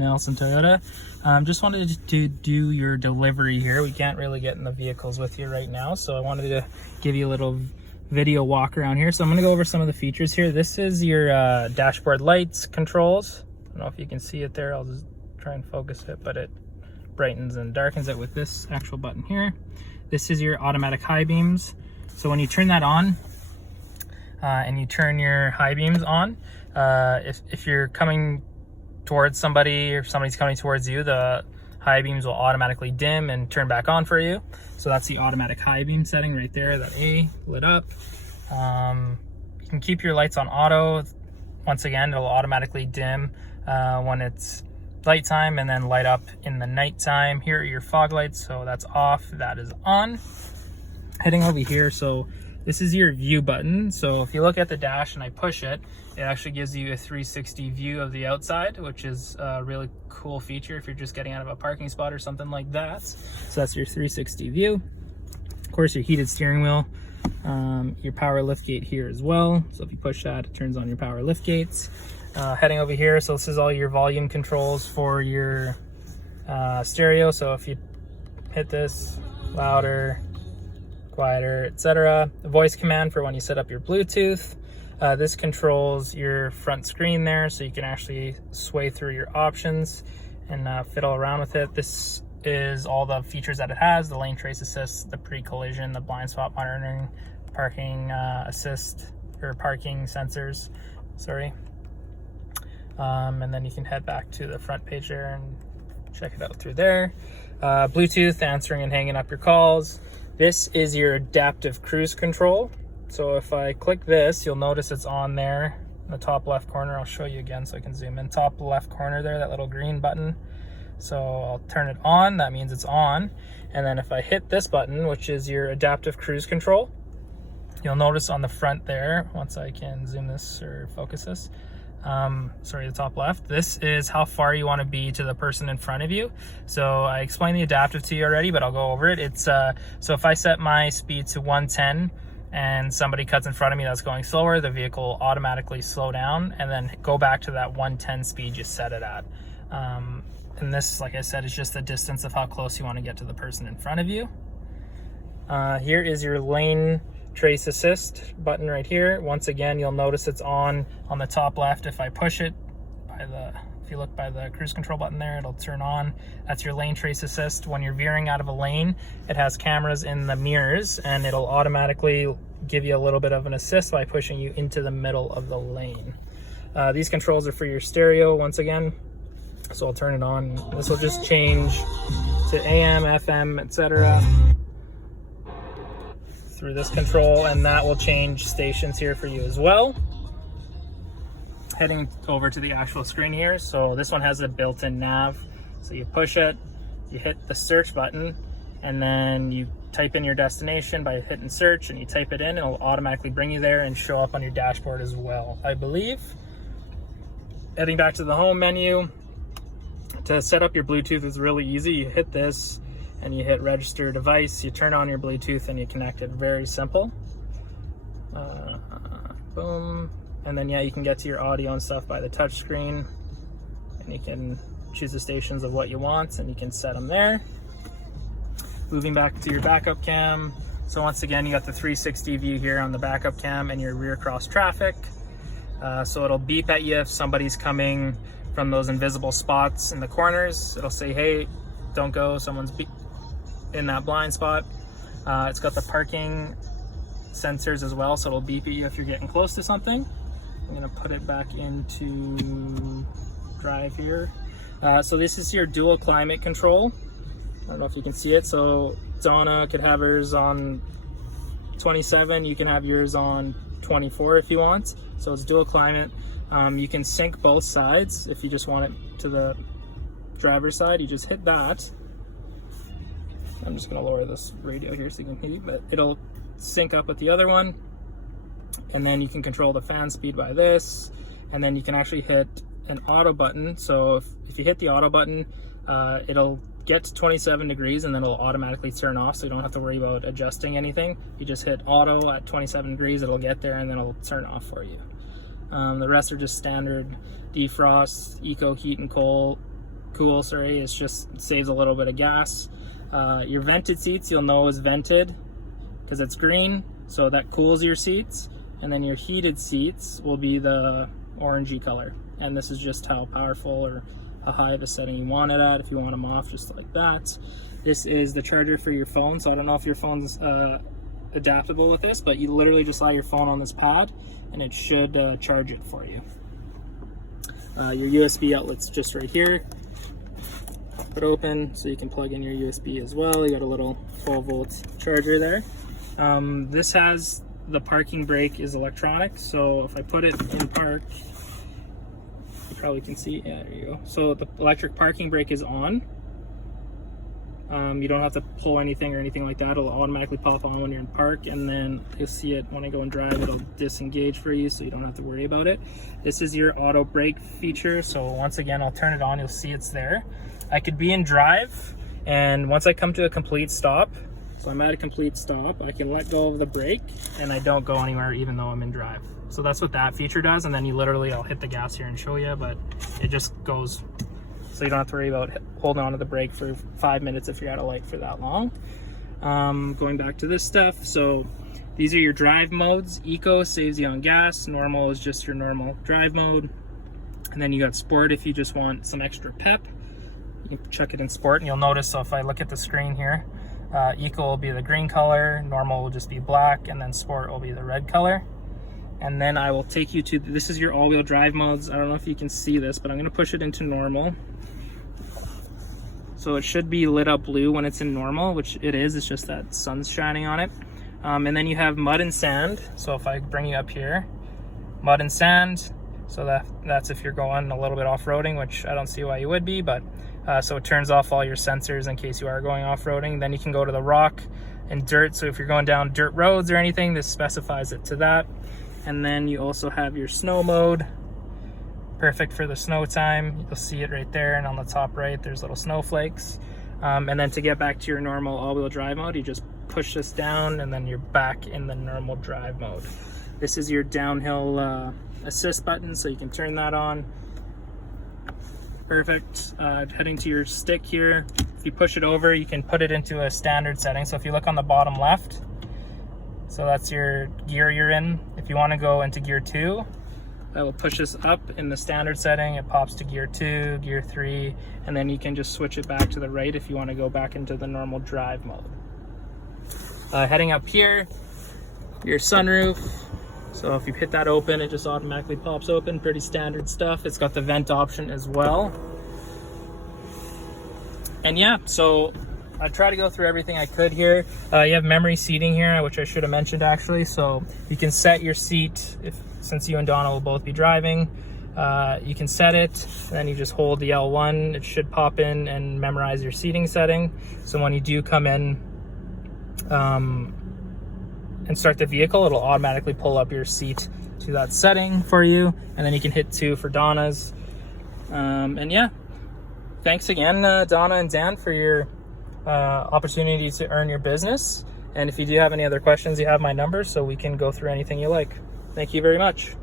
Nelson Toyota. Just wanted to do your delivery here. We can't really get in the vehicles with you right now, so I wanted to give you a little video walk around here. So I'm gonna go over some of the features here. This is your dashboard lights controls. I don't know if you can see it there. I'll just try and focus it, but it brightens and darkens it with this actual button here. This is your automatic high beams. So when you turn that on and you turn your high beams on, if you're coming towards somebody or somebody's coming towards you, the high beams will automatically dim and turn back on for you. So that's the automatic high beam setting right there, that A lit up. You can keep your lights on auto. Once again, it'll automatically dim when it's light time and then light up in the night time. Here are your fog lights, so that's off, that is on. Heading over here, so this is your view button. So if you look at the dash and I push it, it actually gives you a 360 view of the outside, which is a really cool feature if you're just getting out of a parking spot or something like that. So that's your 360 view. Of course, your heated steering wheel, your power lift gate here as well. So if you push that, it turns on your power lift gates. Heading over here, so this is all your volume controls for your stereo. So if you hit this, louder, quieter, etc. Voice command for when you set up your Bluetooth. This controls your front screen there, so you can actually sway through your options and fiddle around with it. This is all the features that it has: the lane trace assist, the pre-collision, the blind spot monitoring, parking assist, or parking sensors, sorry. And then you can head back to the front page there and check it out through there. Bluetooth, answering and hanging up your calls. This is your adaptive cruise control. So if I click this, you'll notice it's on there in the top left corner. I'll show you again so I can zoom in. Top left corner there, that little green button. So I'll turn it on, that means it's on. And then if I hit this button, which is your adaptive cruise control, you'll notice on the front there, once I can zoom this or focus this, sorry, the top left, this is how far you want to be to the person in front of you. So I explained the adaptive to you already, but I'll go over it. It's so if I set my speed to 110 and somebody cuts in front of me that's going slower, the vehicle will automatically slow down and then go back to that 110 speed you set it at. And this, like I said, is just the distance of how close you want to get to the person in front of you. Here is your lane trace assist button right here. Once again, you'll notice it's on the top left. If I push it if you look by the cruise control button there, it'll turn on. That's your lane trace assist. When you're veering out of a lane, it has cameras in the mirrors and it'll automatically give you a little bit of an assist by pushing you into the middle of the lane. These controls are for your stereo once again. So I'll turn it on. This will just change to AM, FM, etc. through this control, and that will change stations here for you as well. Heading over to the actual screen here, so this one has a built-in nav. So you push it, you hit the search button, and then you type in your destination by hitting search, and you type it in, and it'll automatically bring you there and show up on your dashboard as well, I believe. Heading back to the home menu, to set up your Bluetooth is really easy. You hit this and you hit register device, you turn on your Bluetooth and you connect it. Very simple. Boom. And then yeah, you can get to your audio and stuff by the touch screen, and you can choose the stations of what you want and you can set them there. Moving back to your backup cam. So once again, you got the 360 view here on the backup cam and your rear cross traffic. So it'll beep at you if somebody's coming from those invisible spots in the corners. It'll say, hey, don't go, someone's in that blind spot. It's got the parking sensors as well, so it'll beep at you if you're getting close to something. I'm gonna put it back into drive here. So this is your dual climate control. I don't know if you can see it. So Donna could have hers on 27, you can have yours on 24 if you want. So it's dual climate. You can sync both sides. If you just want it to the driver's side, you just hit that. I'm just gonna lower this radio here so you can hear, but it'll sync up with the other one. And then you can control the fan speed by this. And then you can actually hit an auto button. So if you hit the auto button, it'll get to 27 degrees and then it'll automatically turn off, so you don't have to worry about adjusting anything. You just hit auto at 27 degrees, it'll get there and then it'll turn off for you. The rest are just standard defrost, eco heat and cold, cool, sorry, it's just it saves a little bit of gas. Your vented seats you'll know is vented because it's green, so that cools your seats. And then your heated seats will be the orangey color. And this is just how powerful or how high of a setting you want it at. If you want them off, just like that. This is the charger for your phone. So I don't know if your phone's adaptable with this, but you literally just lie your phone on this pad and it should charge it for you. Your USB outlet's just right here. Pop it open so you can plug in your USB as well. You got a little 12-volt charger there. This has the parking brake is electronic, so if I put it in park, you probably can see, yeah, there you go. So the electric parking brake is on. You don't have to pull anything or anything like that. It'll automatically pop on when you're in park, and then you'll see it when I go and drive. It'll disengage for you, so you don't have to worry about it. This is your auto brake feature, so once again, I'll turn it on. You'll see it's there. I could be in drive, and once I come to a complete stop, so I'm at a complete stop, I can let go of the brake and I don't go anywhere even though I'm in drive. So that's what that feature does. And then you literally, I'll hit the gas here and show you, but it just goes, so you don't have to worry about holding on to the brake for 5 minutes if you're at a light for that long. Going back to this stuff, so these are your drive modes. Eco saves you on gas. Normal is just your normal drive mode. And then you got sport if you just want some extra pep. You can check it in sport and you'll notice, so if I look at the screen here, Eco will be the green color, normal will just be black, and then sport will be the red color. And then I will take you to, this is your all-wheel drive modes. I don't know if you can see this, but I'm gonna push it into normal. So it should be lit up blue when it's in normal, which it is, it's just that sun's shining on it. And then you have mud and sand. So if I bring you up here, mud and sand, so that's if you're going a little bit off-roading, which I don't see why you would be, but so it turns off all your sensors in case you are going off-roading. Then you can go to the rock and dirt. So if you're going down dirt roads or anything, this specifies it to that. And then you also have your snow mode, perfect for the snow time. You'll see it right there, and on the top right, there's little snowflakes. And then to get back to your normal all-wheel drive mode, you just push this down and then you're back in the normal drive mode. This is your downhill assist button, so you can turn that on. Perfect. Heading to your stick here, if you push it over, you can put it into a standard setting. So if you look on the bottom left, so that's your gear you're in. If you want to go into gear 2, that will push this up in the standard setting. It pops to gear 2, gear 3, and then you can just switch it back to the right if you want to go back into the normal drive mode. Heading up here, your sunroof. So if you hit that open, it just automatically pops open. Pretty standard stuff. It's got the vent option as well. And yeah, so I try to go through everything I could here. You have memory seating here, which I should have mentioned actually. So you can set your seat, since you and Donna will both be driving. You can set it, and then you just hold the L1. It should pop in and memorize your seating setting. So when you do come in and start the vehicle, it'll automatically pull up your seat to that setting for you. And then you can hit 2 for Donna's. And yeah, thanks again, Donna and Dan, for your opportunity to earn your business. And if you do have any other questions, you have my number, so we can go through anything you like. Thank you very much.